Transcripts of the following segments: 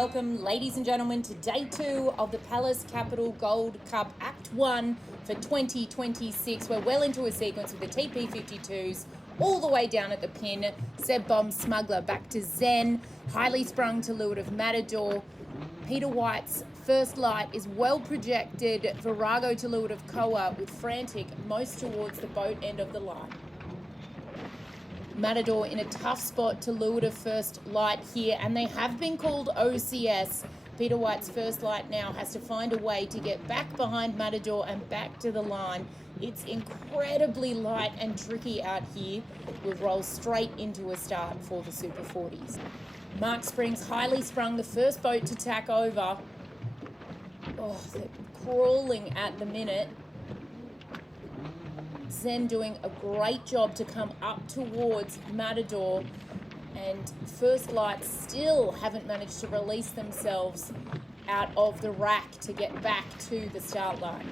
welcome, ladies and gentlemen, to day 2 of the Pallas Capital Gold Cup Act 1 for 2026. We're well into a sequence with the TP52s all the way down at the pin. Seb Bomb Smuggler back to Zen, highly sprung to leeward of Matador. Peter White's First Light is well projected, Virago to leeward of Koa with Frantic most towards the boat end of the line. Matador in a tough spot to leeward of First Light here, and they have been called OCS. Peter White's First Light now has to find a way to get back behind Matador and back to the line. It's incredibly light and tricky out here. We'll roll straight into a start for the Super 40s. Mark Springs highly sprung, the first boat to tack over. Oh, they're crawling at the minute. Zen doing a great job to come up towards Matador, and First Light still haven't managed to release themselves out of the rack to get back to the start line.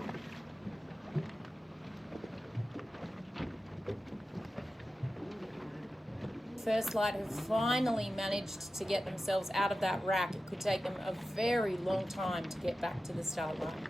First Light have finally managed to get themselves out of that rack. It could take them a very long time to get back to the start line.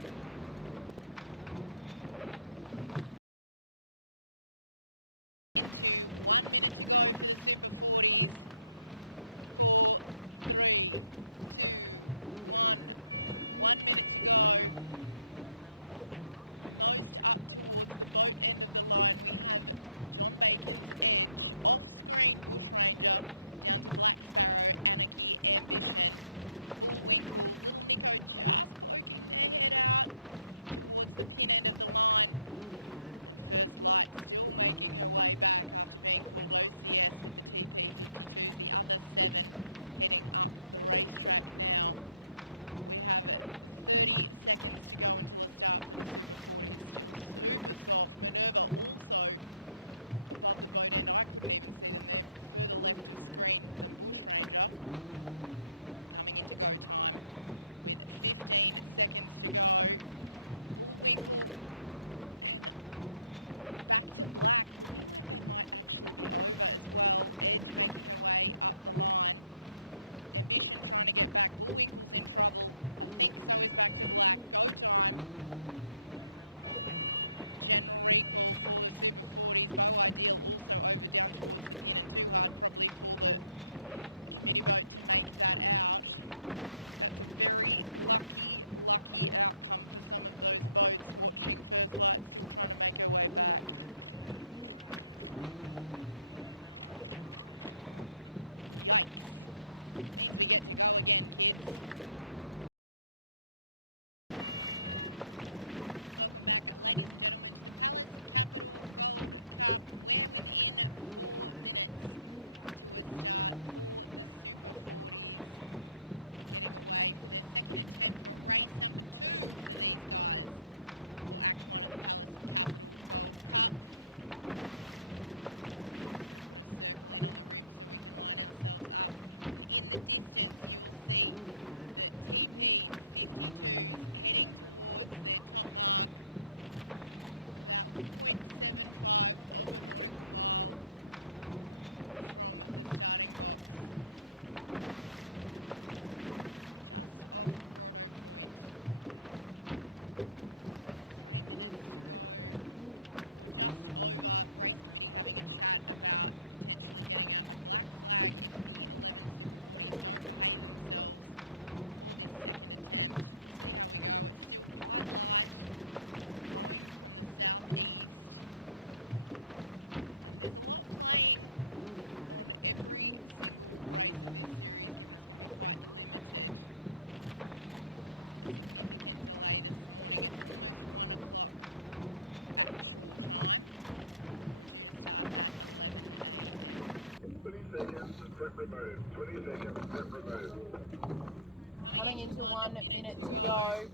Coming into 1 minute to go.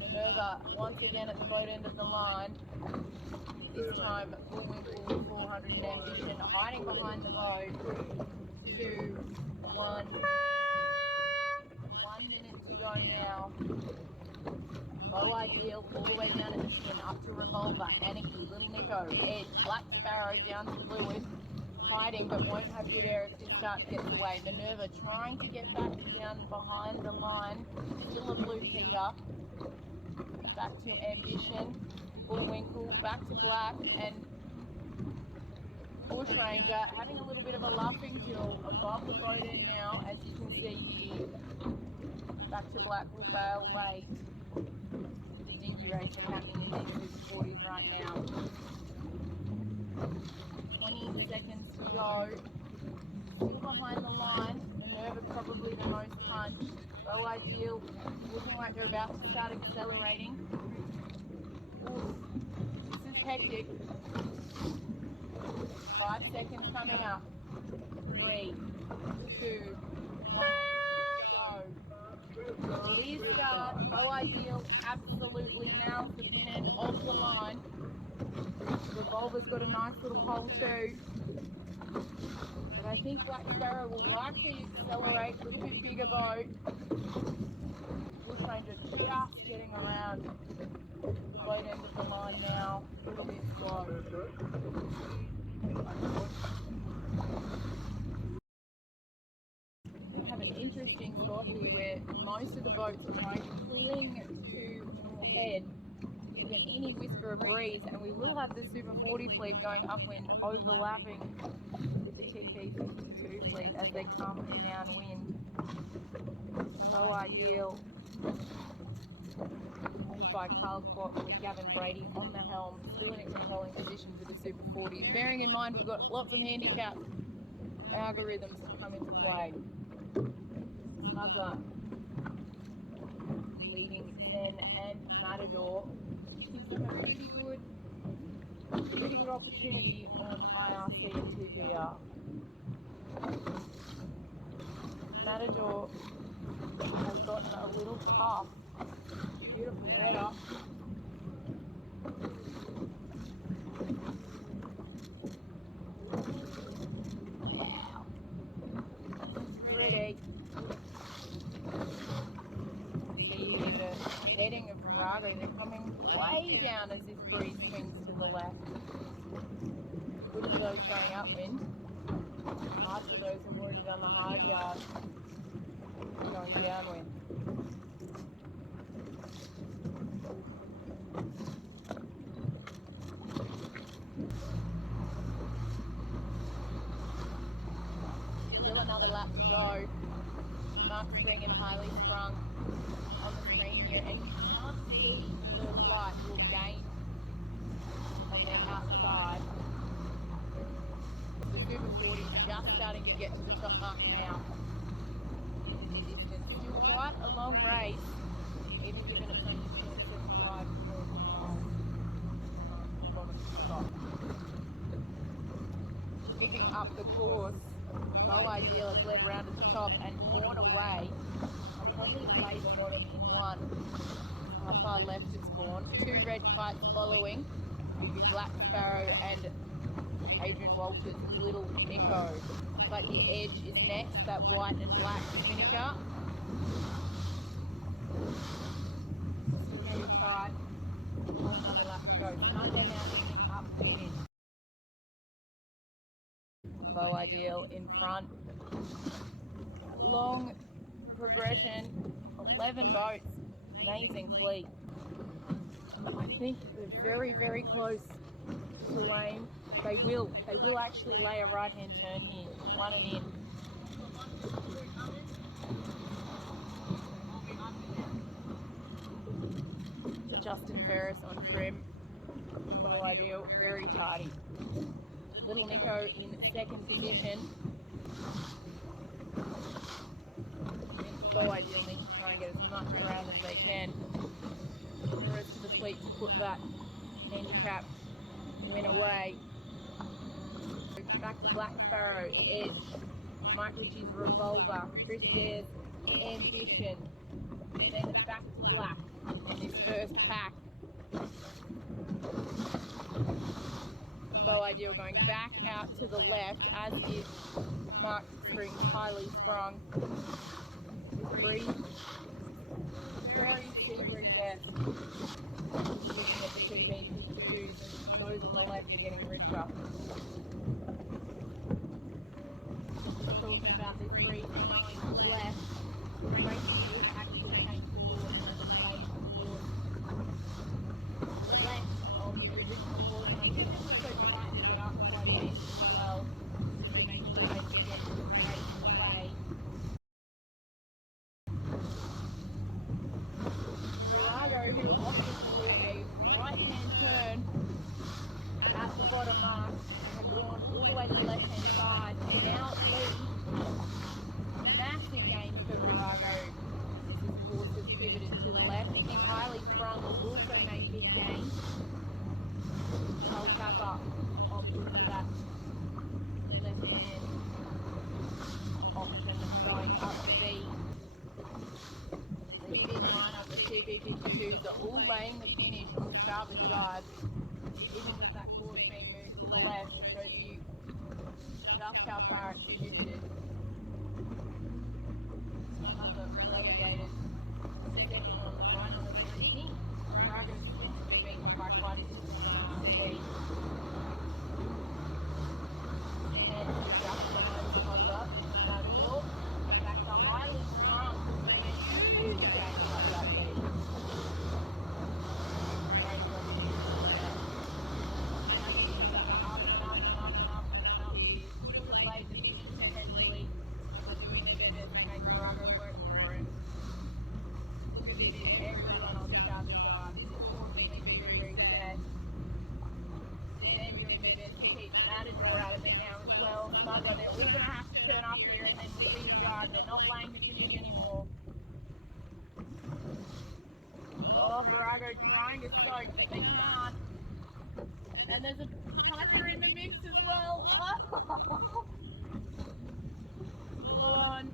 Minerva once again at the boat end of the line. This time Bullwinkle 400 in ambition, hiding behind the boat. 2, 1. 1 minute to go now. Bow Ideal all the way down at the pin, up to Revolver, Anarchy, Little Nico, Edge, Black Sparrow down to the leeward. hiding but won't have good air if this start gets away. Minerva trying to get back down behind the line. Still a Blue Peter. Back to Ambition. Bullwinkle. Back to Black. And Bush Ranger having a little bit of a laughing duel above the boat end now, as you can see here. Back to Black will bail late. The dinghy racing happening in these Super 40s right now. 20 seconds to go. Still behind the line. Minerva probably the most punched. So Ideal looking like they're about to start accelerating. Ooh, this is hectic. 5 seconds coming up. 3, 2, 1, go. Clear start. So Ideal absolutely now the pin end of the line. Revolver's got a nice little hole too. But I think Black Sparrow will likely accelerate. A little bit bigger boat. Bush Ranger just getting around the boat end of the line now. A little bit slow. We have an interesting spot here where most of the boats are trying to cling to the head to get any whisper of breeze, and we will have the Super 40 fleet going upwind overlapping with the TP52 fleet as they come downwind. So Ideal by Carl Quat with Gavin Brady on the helm, still in a controlling position for the Super 40s. Bearing in mind we've got lots of handicap algorithms that come into play. Smugler leading Zen and Matador gives them a pretty good opportunity on IRC and TPR. Matador has gotten a little tough. Beautiful header. Wow. Pretty. See here the heading of Virago. They're coming way down as this breeze swings to the left. Good for those going upwind. Hard for those who've already done the hard yard going downwind. Still another lap to go. Mark Spring and Highly Sprung on the screen here, and you can't see the light will gain on their outside. The Super 40 is just starting to get to the top mark now. In the distance, still quite a long race, even given it's only 2.75 miles. Bottom stop. Looking up the course, So Ideal has led round at the top and borne away. I'll probably play the bottom in one. How far left it's gone. 2 red kites following. Would be Black Sparrow and Adrian Walters' Little Nico. But the edge is next, that white and black spinnaker. Still very tight. Another lap to go. Smuggler now looking up the wind. So Ideal in front. Long progression, 11 boats, amazing fleet. I think they're very, very close to lane. They will actually lay a right-hand turn here, 1 and in. Justin Ferris on trim. So Ideal, very tidy. Little Nico in second position. So Ideal need to try and get as much around as they can. The rest of the fleet to put that handicap win away. Back to Black Sparrow, Edge, Mike Ritchie's Revolver, Chris Dare's Ambition. Then it's back to Black on this first pack. So Ideal going back out to the left, as is Mark Spring's Highly Sprung. This breeze, very sea breeze-esque. Looking at the TP52s, and those on the left are getting richer. is free, going left. Racing is actually changed the course and the plate course left of the original course. And I think they've also tightened it up quite a bit as well, just to make sure they can get the race away. Virago, who opted for a right-hand turn at the bottom mark, have gone all the way to the left-hand side. Now lead. Massive gains for Virago. This course has pivoted to the left. I think Highly Sprung will also make big gains. I'll tap up opted for that left-hand option of going up the V. The big lineup of CB52s are all laying the finish on the starboard jibe. Even with that course being moved to the left, it shows you just how far it's shifted. Another relegated second on the line on the 3. Virago's beaten by quite a distance on RC. And just behind Smuggler, Matador, back to Highly Sprung. And huge gains like that lead. Smuggler, they're all going to have to turn up here and then we'll see the jibe. They're not laying the finish anymore. Oh, Virago trying to soak, but they can't. And there's a puncher in the mix as well. Oh. Full on.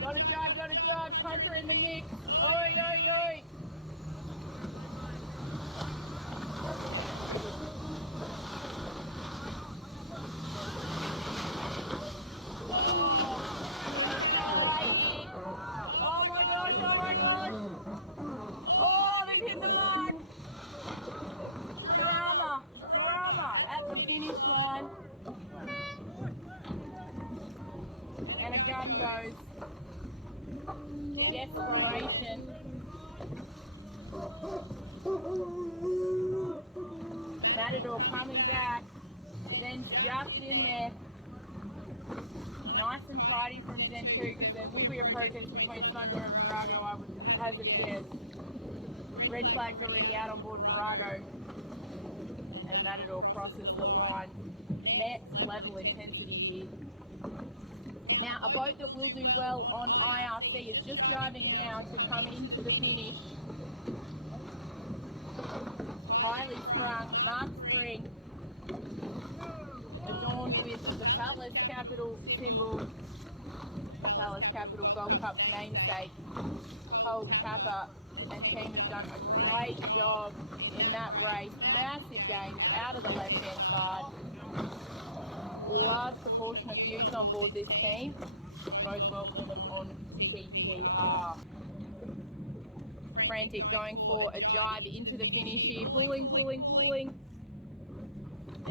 Got a jibe, puncher in the mix. Oi, oi, oi. Oh, they've hit the mark. Drama at the finish line. And a gun goes. Desperation. Matador coming back. Zen's just in there. Nice and tidy from Zen 2, because there will be a protest between Smuggler and Virago, I would hazard a guess. Red flag's already out on board Virago. And Matador crosses the line. Next level intensity here. Now, a boat that will do well on IRC is just driving now to come into the finish. Highly Sprung, Mark Spring, adorned with the Pallas capital symbol, Pallas Capital Gold Cup's namesake. Cole Kappa and team have done a great job in that race. Massive gains out of the left-hand side. Large proportion of youth on board this team. Bodes well for them on TPR. Frantic going for a jibe into the finish here. Pulling.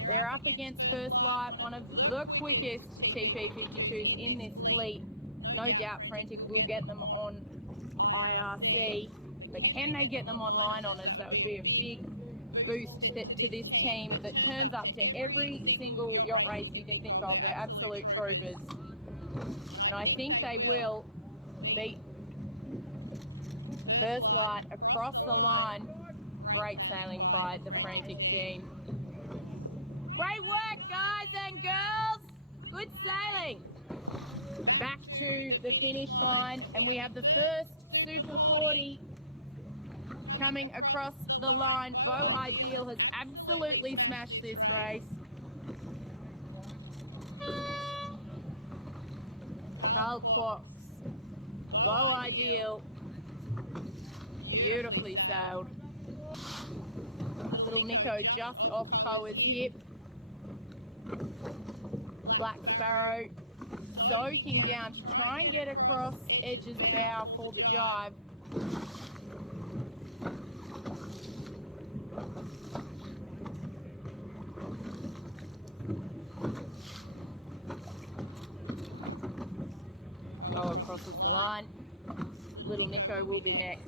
They're up against First Light, one of the quickest TP52s in this fleet. No doubt Frantic will get them on IRC, but can they get them on line honours? That would be a big boost to this team that turns up to every single yacht race you can think of. They're absolute troopers. And I think they will beat First Light across the line. Great sailing by the Frantic team. Great work, guys and girls. Good sailing. Back to the finish line, and we have the first Super 40 coming across the line. Bo Ideal has absolutely smashed this race. Carl Quox, Bo Ideal, beautifully sailed. Little Nico just off Koa's hip. Black Sparrow soaking down to try and get across Edge's bow for the jibe. Koa crosses the line. Little Nico will be next.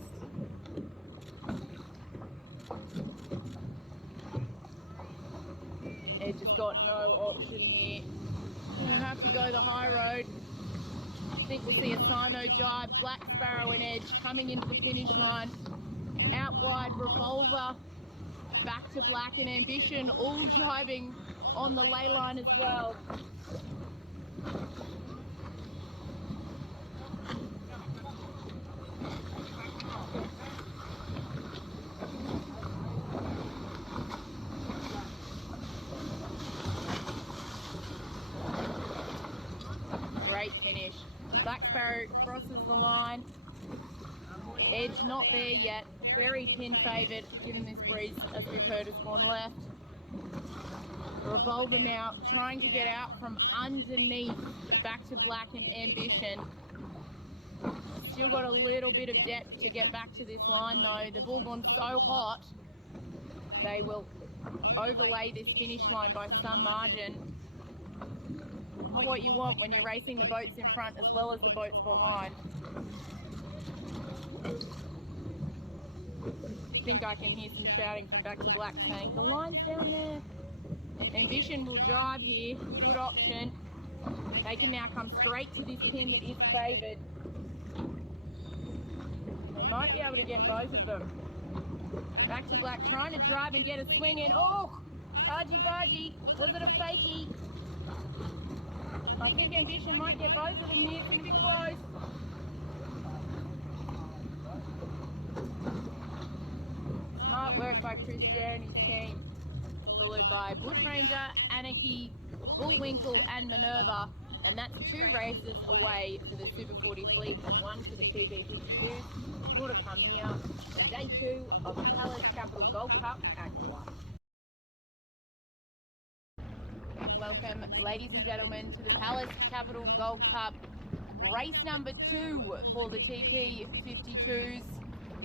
Edge has got no option here. Gonna have to go the high road. I think we'll see a Simo jibe, Black Sparrow and Edge coming into the finish line. Out wide, Revolver, back to Black and Ambition, all jibing on the lay line as well. Great finish. Black Sparrow crosses the line. Edge not there yet. Very pin favoured, given this breeze, as we've heard, has gone left. Revolver now trying to get out from underneath, back to Black and Ambition. Still got a little bit of depth to get back to this line though. They've all gone so hot, they will overlay this finish line by some margin. Not what you want when you're racing the boats in front as well as the boats behind. I think I can hear some shouting from Back to Black saying, the line's down there. Ambition will drive here, good option. They can now come straight to this pin that is favoured. They might be able to get both of them. Back to Black trying to drive and get a swing in. Oh, argy bargy, was it a fakie? I think Ambition might get both of them here, it's going to be close. Smart work by Chris Jarrett and his team. Followed by Bushranger, Anarchy, Bullwinkle and Minerva. And that's 2 races away for the Super 40 fleet and 1 for the TB52. More to come here on day 2 of the Pallas Capital Gold Cup Act 1. Welcome, ladies and gentlemen, to the Pallas Capital Gold Cup race number 2 for the TP52s.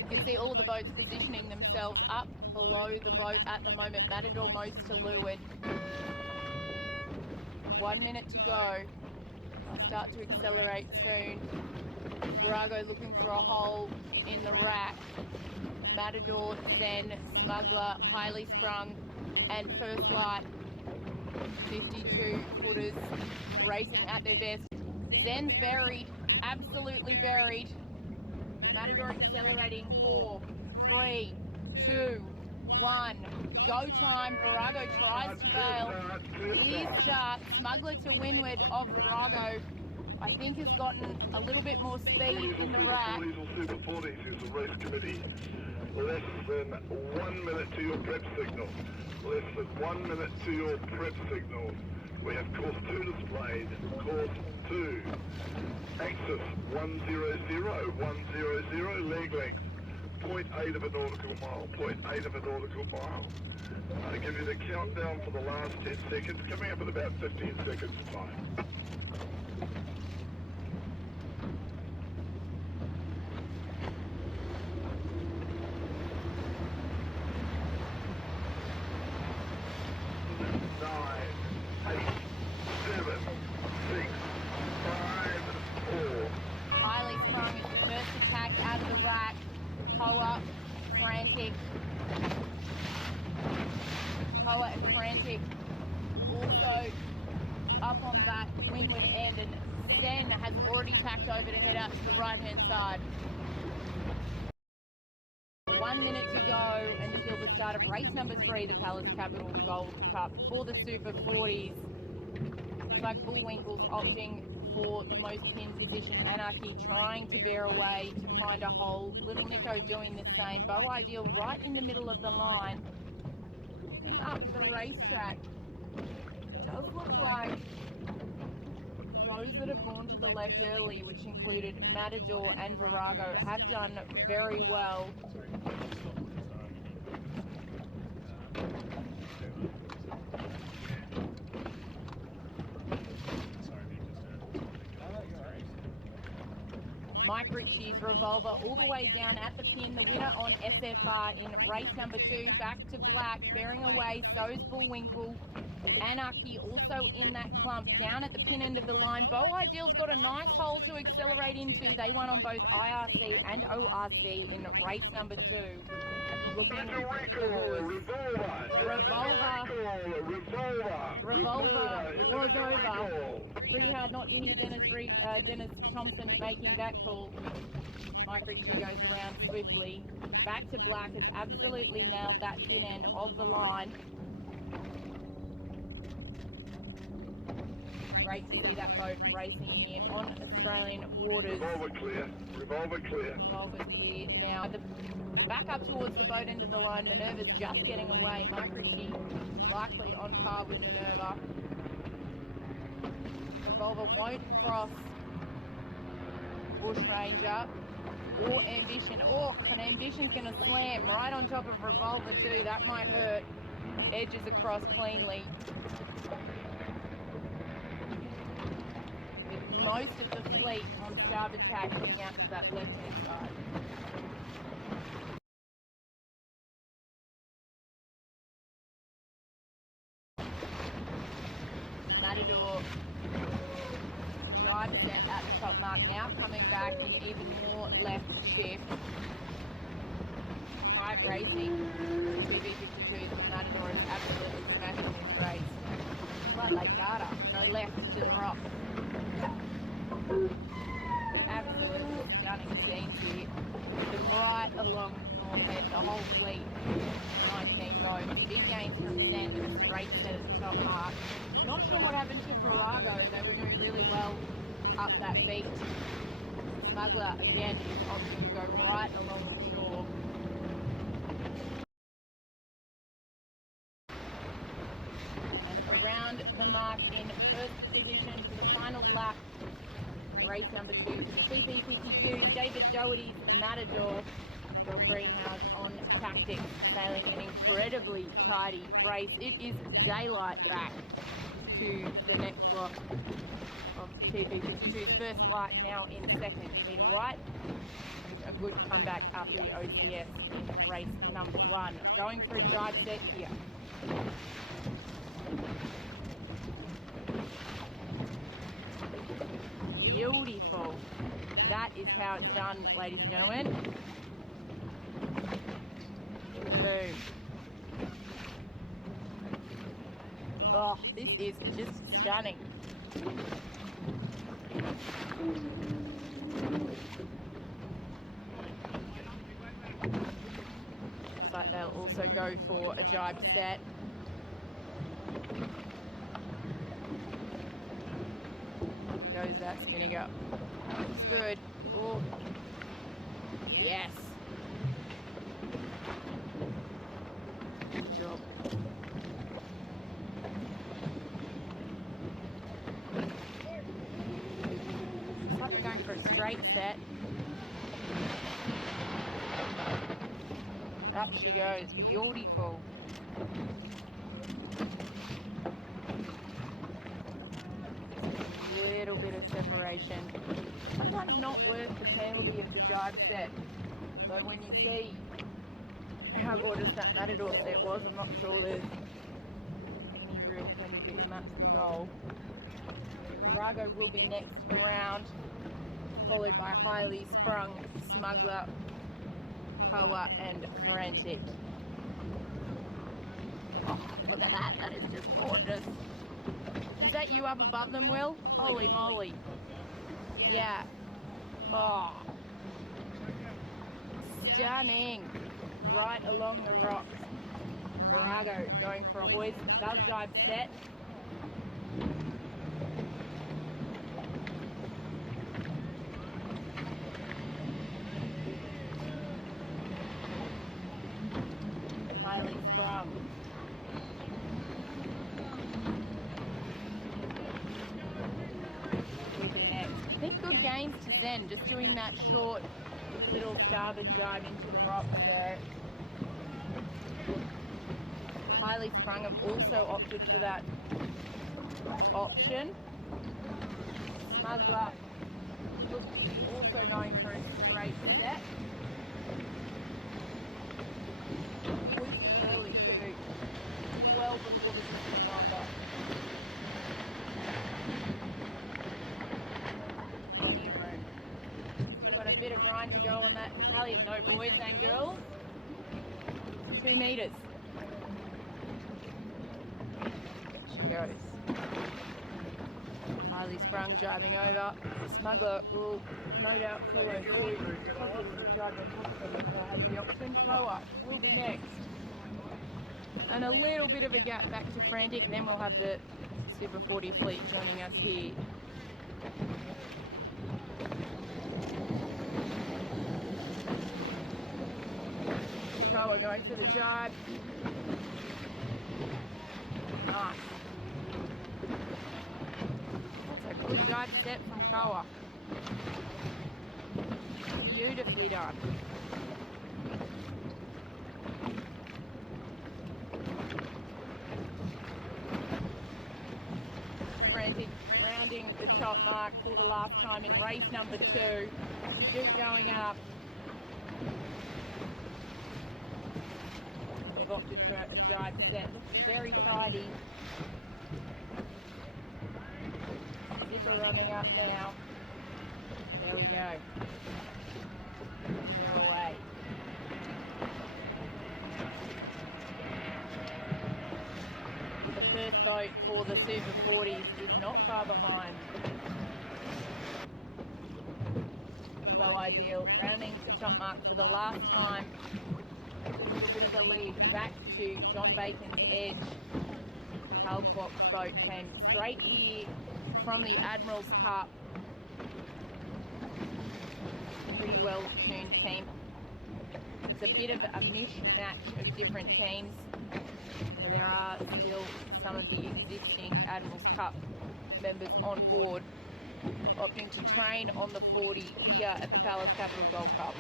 You can see all of the boats positioning themselves up below the boat at the moment. Matador most to leeward. 1 minute to go. I'll start to accelerate soon. Virago looking for a hole in the rack. Matador, Zen, Smuggler, Highly Sprung, and First Light. 52 footers racing at their best. Zen's buried, absolutely buried. Matador accelerating. 4, 3, 2, 1. Go time. Virago tries to bail. Clear start. Smuggler to windward of Virago. I think has gotten a little bit more speed in the rack. Super 40s is the race committee. Less than 1 minute to your prep signal. Less than 1 minute to your prep signal. We have course 2 displayed. Course 2. Axis 100, 100, leg length. 0.8 of a nautical mile, 0.8 of a nautical mile. I give you the countdown for the last 10 seconds, coming up in about 15 seconds time. Koa and Frantic also up on that windward end, and Zen has already tacked over to head out to the right hand side. 1 minute to go until the start of race number 3, the Pallas Capital Gold Cup for the Super 40s. Looks like Bullwinkle's opting for the most pin position. Anarchy trying to bear away to find a hole. Little Nico doing the same. Bow Ideal right in the middle of the line. Looking up the racetrack. Does look like those that have gone to the left early, which included Matador and Virago, have done very well. Mike Ritchie's Revolver all the way down at the pin. The winner on SFR in race number 2. Back to Black, bearing away. So's Bullwinkle. Anarchy also in that clump down at the pin end of the line. Bo Ideal's got a nice hole to accelerate into. They won on both IRC and ORC in race number 2. Looking Revolver was over. Pretty hard not to hear Dennis Thompson making that call. Mike Ritchie goes around swiftly. Back to Black has absolutely nailed that pin end of the line. Great to see that boat racing here on Australian waters. Revolver clear. Revolver clear. Revolver's clear. Now, back up towards the boat end of the line. Minerva's just getting away. Mike Ritchie likely on par with Minerva. Revolver won't cross Bushranger or Ambition. Oh, and Ambition's going to slam right on top of Revolver too. That might hurt. Edges across cleanly. With most of the fleet on starboard tack heading out to that left-hand side. Matador jibe set at the top mark, now coming back in even more left shift. Tight racing. TB52's Matador is absolutely smashing this race. Like Lake Garda, go left to the rock. Absolutely stunning scenes here. Them right along North Head, the whole fleet, 19 boats. Big gains from Sen with a straight set at the top mark. Not sure what happened to Farrago. They were doing really well up that beach. Smuggler again is opting to go right along the shore. And around the mark in first position for the final lap. Race number 2 for the TP52, David Doherty's Matador. Bill Greenhouse on tactics, sailing an incredibly tidy race. It is daylight back to the next lot of TP52's first light now in second. Peter White, a good comeback after the OCS in race number 1. Going for a jibe set here. Beautiful. That is how it's done, ladies and gentlemen. Boom. Oh, this is just stunning. Looks like they'll also go for a jibe set. Goes that spinning up. Looks good. Oh, yes. Good job. Looks like they're going for a straight set. Up she goes. Beautiful. Little bit of separation. Sometimes not worth the penalty of the jibe set. So when you see how gorgeous that Matador set was, I'm not sure there's any real penalty, and that's the goal. Farrago will be next round, followed by Highly Sprung, Smuggler, Koa and Frantic. Oh, look at that, that is just gorgeous. Is that you up above them, Will? Holy moly. Yeah. Oh. Stunning. Right along the rocks. Farrago going for a hoist. They'll jibe set. Highly sprung. I think good gains to Zen, just doing that short little starboard jibe into the rocks there. Highly Sprung have also opted for that option. Smuggler looks also going for a straight set. Whiskey early too. well before the distance marker. Plenty of room. We've got a bit of grind to go on that Halliard though, boys and girls. 2 metres. She goes. Highly sprung, driving over. Smuggler will no doubt follow suit. Probably the driver on top of it, has the option. Koa will be next. And a little bit of a gap back to Frantic, and then we'll have the Super 40 fleet joining us here. Koa going for the jibe. Nice. That's a good jibe set from Koa. Beautifully done. Frantic rounding the top mark for the last time in race number 2. Chute going up. They've opted for a jibe set. Looks very tidy. Zipper running up now. There we go. They're away. The first boat for the Super 40s is not far behind. So ideal, rounding the top mark for the last time. A little bit of a lead back to John Bacon's edge. Carl Fox boat came straight here from the Admiral's Cup. Pretty well tuned team. It's a bit of a mishmash of different teams. So there are still some of the existing Admiral's Cup members on board opting to train on the 40 here at the Pallas Capital Gold Cup.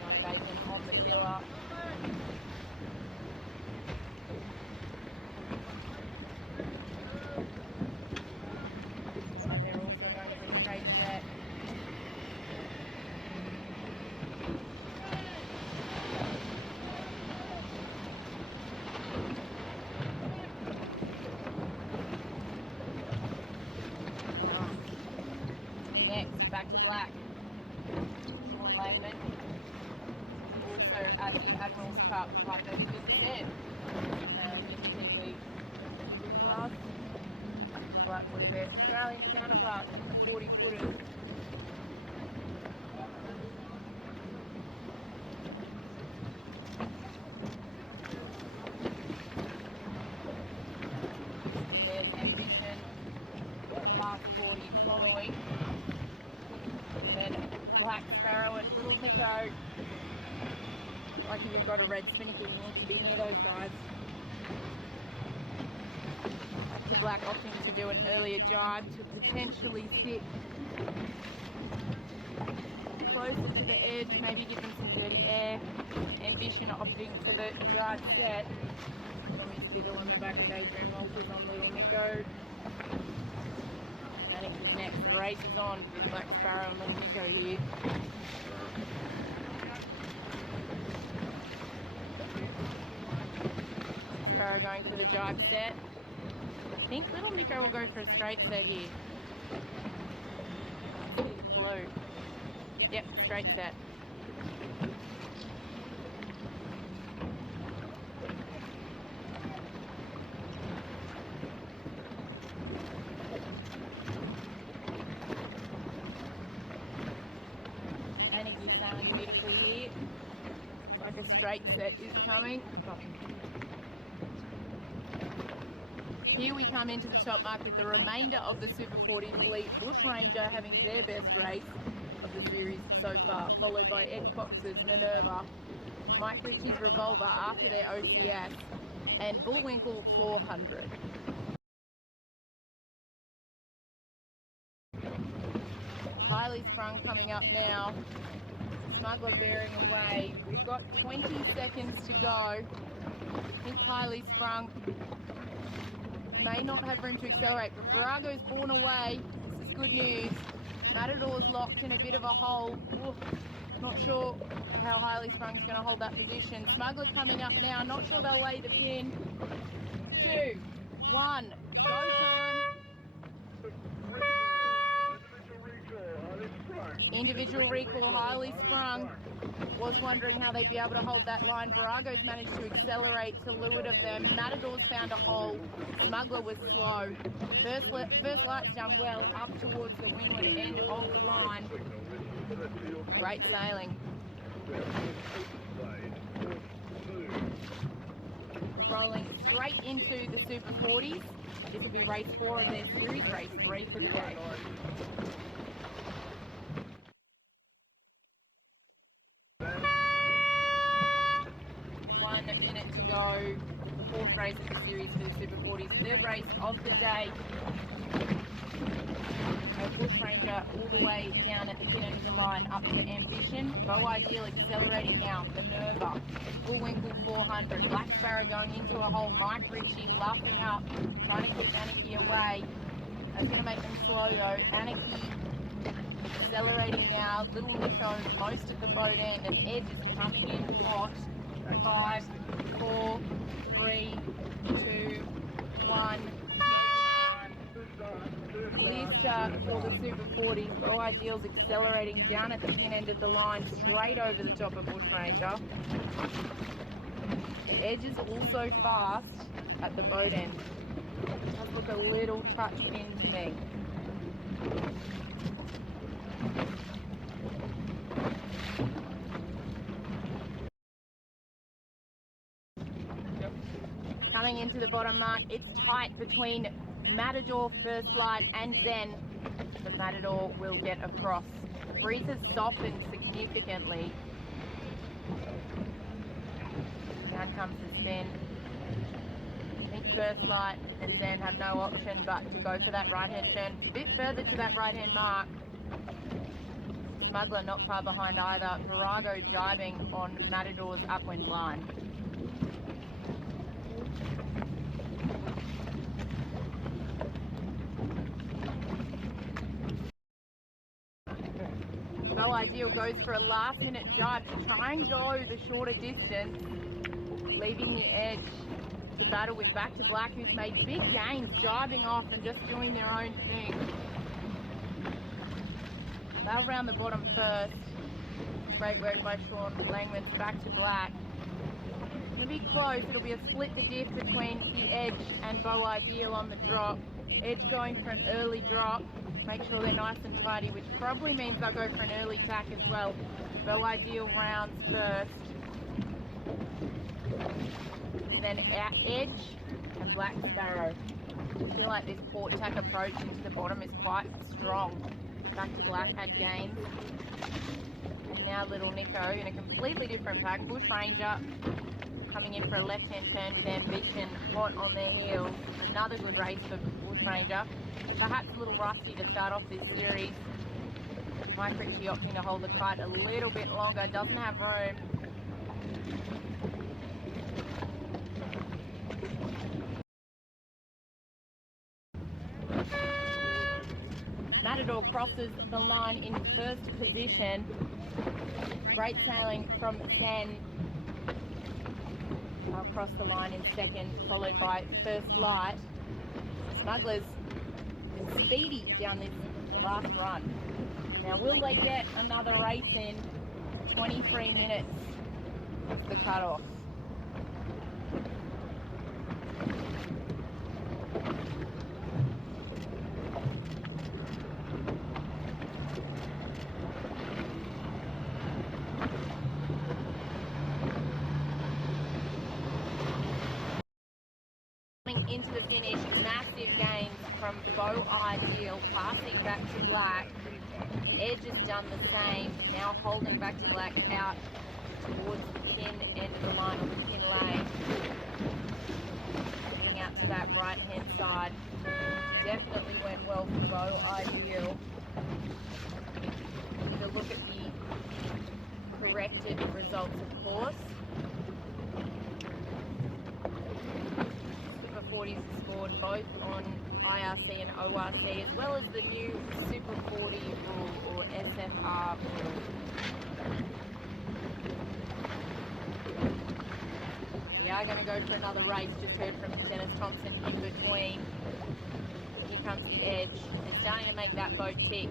John Bacon on the killer. They're also going for a straight set. Next, back to black. Sean Langman. Also at the Admiral's Cup, like those good set. In particularly good class. Black was their Australian counterpart in the 40 footers. There's Ambition, Class 40 following. Then Black Sparrow and Little Nico. Like if you've got a red spinnaker, you need to be near those guys. Back to Black opting to do an earlier jibe to potentially sit closer to the edge, maybe give them some dirty air. Ambition opting for the jibe set. Tommy Spittle on the back of Adrian Walters on Little Nico. Manic is next. The race is on with Black Sparrow and Little Nico here. Sparrow going for the jibe set. I think Little Nico will go for a straight set here. Blue. Yep, straight set. Aniggy sailing beautifully here. Like a straight set is coming. Here we come into the top mark with the remainder of the Super 40 fleet. Bush Ranger having their best race of the series so far, followed by Xbox's Minerva, Mike Ritchie's Revolver after their OCS, and Bullwinkle 400. Highly Sprung coming up now. Smuggler bearing away. We've got 20 seconds to go. I think Highly Sprung may not have room to accelerate, but Virago's borne away. This is good news. Matador's locked in a bit of a hole. Oof. Not sure how Highly Sprung's going to hold that position. Smuggler coming up now. Not sure they'll lay the pin. 2, 1, go time. Individual recall, Highly Sprung. Was wondering how they'd be able to hold that line. Virago's managed to accelerate to leeward of them. Matador's found a hole. Smuggler was slow. First light's done well up towards the windward end of the line. Great sailing. We're rolling straight into the Super 40s. This will be race 4 of their series, race 3 for the day. 1 minute to go. The 4th race of the series for the Super 40s. 3rd race of the day. A Bushranger all the way down at the thin end of the line up to Ambition. Bow Ideal accelerating now. Minerva. Bullwinkle 400. Black Sparrow going into a hole. Mike Ritchie luffing up, trying to keep Anarchy away. That's going to make them slow though. Anarchy accelerating now. Little Nico most at the boat end, and Edge is coming in hot. 5, 4, 3, 2, 1. Clear start for the Super 40s. Bow Ideal's accelerating down at the pin end of the line, straight over the top of Bushranger. Edge is also fast at the boat end. It does look a little touch pin to me. Coming into the bottom mark, it's tight between Matador, First Light and Zen. The Matador will get across. The breeze has softened significantly. Down comes the spin. I think First Light and Zen have no option but to go for that right-hand turn. It's a bit further to that right-hand mark. Smuggler not far behind either. Virago jibing on Matador's upwind line. Bow Ideal goes for a last-minute jibe to try and go the shorter distance, leaving the Edge to battle with Back to Black, who's made big gains, jibing off and just doing their own thing. They'll round the bottom first. Great work by Sean Langman's Back to Black. It'll be close. It'll be a split the diff between the Edge and Bow Ideal on the drop. Edge going for an early drop. Make sure they're nice and tidy, which probably means they'll go for an early tack as well. Bow Ideal rounds first. Then Edge and Black Sparrow. I feel like this port tack approach into the bottom is quite strong. Back to Black had gains. And now Little Nico in a completely different pack. Bushranger coming in for a left-hand turn with Ambition hot on their heels. Another good race for Bushranger. Perhaps a little rusty to start off this series. Mike Ritchie opting to hold the kite a little bit longer, doesn't have room. Matador crosses the line in first position. Great sailing from Sen. Across the line in second, followed by First Light. Smugglers been speedy down this last run. Now, will they get another race in? 23 minutes is the cutoff. Into the finish, massive gains from Bow Ideal, passing Back to Black. Edge has done the same, now holding Back to Black out towards the pin end of the line, or the pin lane. Getting out to that right-hand side. Definitely went well for Bow Ideal. To look at the corrected results, of course. 40s scored both on IR ARC and ORC, as well as the new Super 40 rule or SFR rule. We are going to go for another race. Just heard from Dennis Thompson in between. Here comes the edge. They're starting to make that boat tick.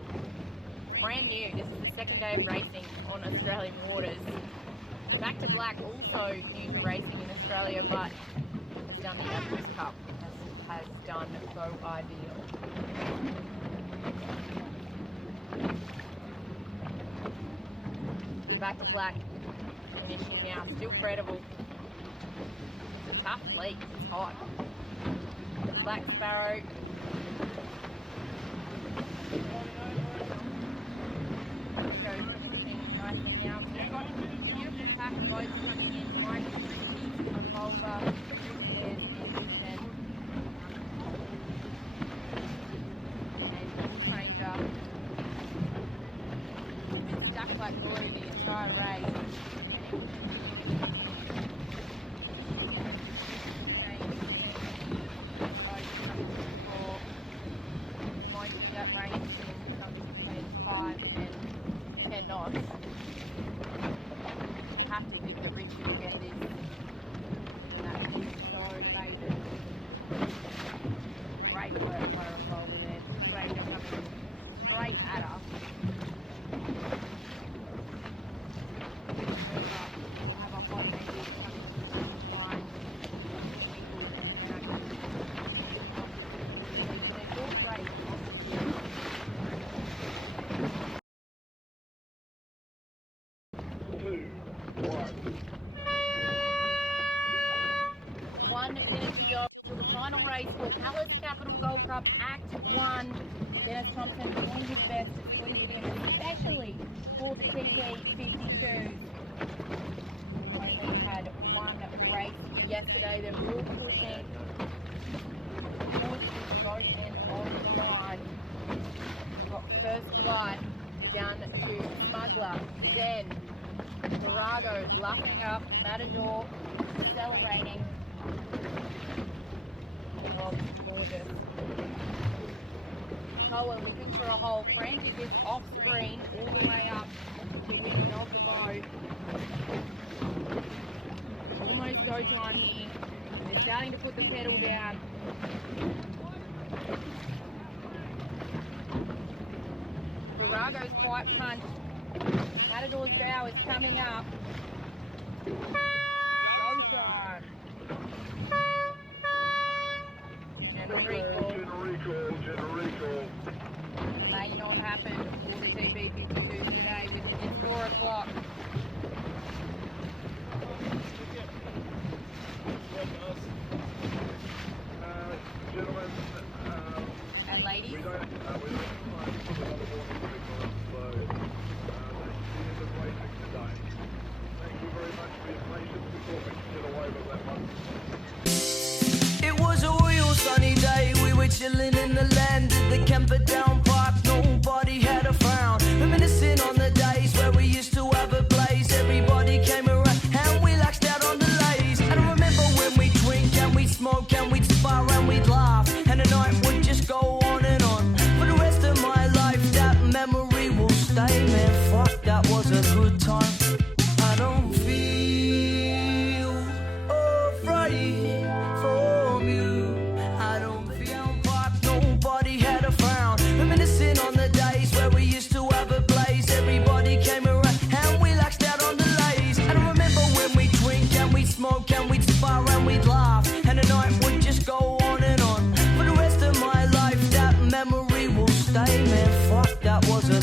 Brand new. This is the second day of racing on Australian waters. Back to Black, also new to racing in Australia, but has done the Admirals Cup, has done Go Ideal. Back to Black, finishing now, still credible. It's a tough fleet, it's hot. Black Sparrow. Finishing nicely now. We've got beautiful pack of boats coming in. Mike, Ricky, Revolver, there's Ambition, and Bull Changer. We've been stuck like glue the entire race. Mind you, that range is something between 5 and 10 knots. You have to think that Richard will get this when that is so faded. Great work by Revolver there. Ranger coming straight at us. We'll have a hot maybe coming to the line. They're all great. One minute to go to the final race for Pallas Capital Gold Cup Act 1. Dennis Thompson doing his best to squeeze it in, especially for the TP52s. We only had one race yesterday. They're all pushing towards this boat end of the line. We've got First Light down to Smuggler, Zen, Virago luffing up, Matador accelerating. Oh, this is gorgeous. Koa looking for a hole. Frantic is off screen all the way up to win of the boat. Almost go time here. They're starting to put the pedal down. Virago's quite punched. Matador's bow is coming up. Showtime. General recall. May not happen for the TP52s today. It's 4 o'clock. Gentlemen, and ladies. we don't have time to put another warning recall, so that's the end of racing today. Thank you very much for your patience before we can get away with that one. It was a real sunny day, we were chilling in the land at the camper down park, nobody had a frown. Reminiscing on the days where we used to have a blaze, everybody came around and we laxed out on the lays. And I remember when we'd drink and we'd smoke and we'd spar and we'd laugh, and the night would just go on and on. For the rest of my life that memory will stay, man, fuck, that was a good time. I don't feel afraid from you. I don't feel like nobody had a frown. Reminiscing on the days where we used to have a blaze, everybody came around and we laxed out on the lays. And I remember when we drink and we smoke and we'd spar and we'd laugh, and the night would just go on and on. For the rest of my life that memory will stay, man, fuck, that was a